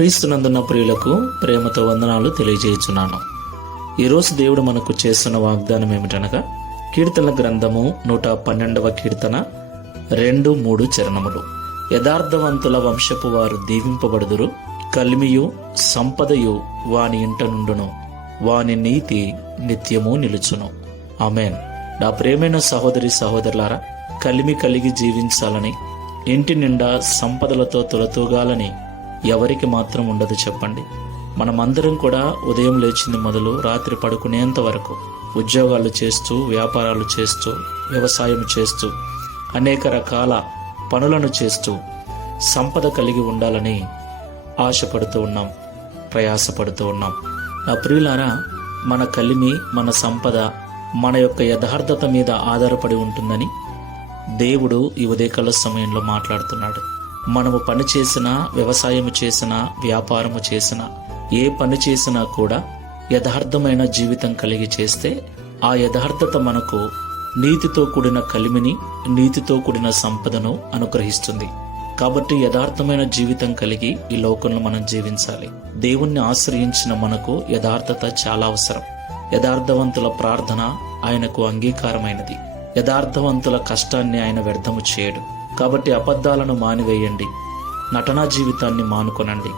క్రీస్తునందున్న ప్రియులకు ప్రేమతో వందనాలు తెలియజేయుచున్నాను. ఈరోజు దేవుడు మనకు చేస్తున్న వాగ్దానం ఏమిటనగా, కీర్తనల గ్రంథము 112వ కీర్తన 2-3 చరణములు. యథార్థవంతుల వంశపు వారు దీవింపబడుదురు, కలిమియు సంపదయు వాని ఇంట నుండును, వాని నీతి నిత్యము నిలుచును. ఆమేన్. నా ప్రేమైన సహోదరి సహోదరులారా, కలిమి కలిగి జీవించాలని, ఇంటి నిండా సంపదలతో తులతూగాలని ఎవరికి మాత్రం ఉండదు చెప్పండి. మనమందరం కూడా ఉదయం లేచింది మొదలు రాత్రి పడుకునేంత వరకు ఉద్యోగాలు చేస్తూ, వ్యాపారాలు చేస్తూ, వ్యవసాయం చేస్తూ, అనేక రకాల పనులను చేస్తూ సంపద కలిగి ఉండాలని ఆశపడుతూ ఉన్నాం, ప్రయాసపడుతూ ఉన్నాం. నా ప్రియులారా, మన కలిమి, మన సంపద మన యొక్క యథార్థత మీద ఆధారపడి ఉంటుందని దేవుడు ఈ ఉదయకాల సమయంలో మాట్లాడుతున్నాడు. మనము పని చేసినా, వ్యవసాయము చేసినా, వ్యాపారము చేసినా, ఏ పని చేసినా కూడా యథార్థమైన జీవితం కలిగి చేస్తే ఆ యథార్థత మనకు నీతితో కూడిన కలిమిని, నీతితో కూడిన సంపదను అనుగ్రహిస్తుంది. కాబట్టి యథార్థమైన జీవితం కలిగి ఈ లోకంలో మనం జీవించాలి. దేవుణ్ణి ఆశ్రయించిన మనకు యథార్థత చాలా అవసరం. యథార్థవంతుల ప్రార్థన ఆయనకు అంగీకారమైనది. యథార్థవంతుల కష్టాన్ని ఆయన వ్యర్థము చేయడు. కాబట్టి అబద్ధాలను మానివేయండి, నటనా జీవితాన్ని మానుకొనండి,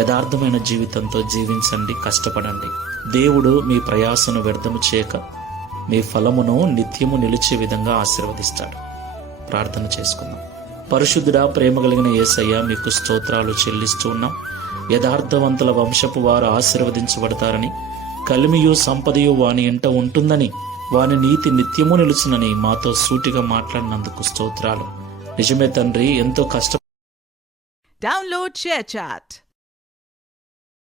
యథార్థమైన జీవితంతో జీవించండి, కష్టపడండి. దేవుడు మీ ప్రయాసను వ్యర్థము చేయక మీ ఫలమును నిత్యము నిలిచే విధంగా ఆశీర్వదిస్తాడు. ప్రార్థన చేసుకుందాం. పరిశుద్ధుడా, ప్రేమ కలిగిన యేసయ్య, మీకు స్తోత్రాలు చెల్లిస్తూ ఉన్నాం. యథార్థవంతుల వంశపు వారు ఆశీర్వదించబడతారని, కలిమియు సంపదయు వాని ఇంట ఉంటుందని, వాని నీతి నిత్యము నిలుచునని మాతో సూటిగా మాట్లాడినందుకు స్తోత్రాలు. నిజమే తండ్రి, ఎంతో కష్టం. Download ShareChat.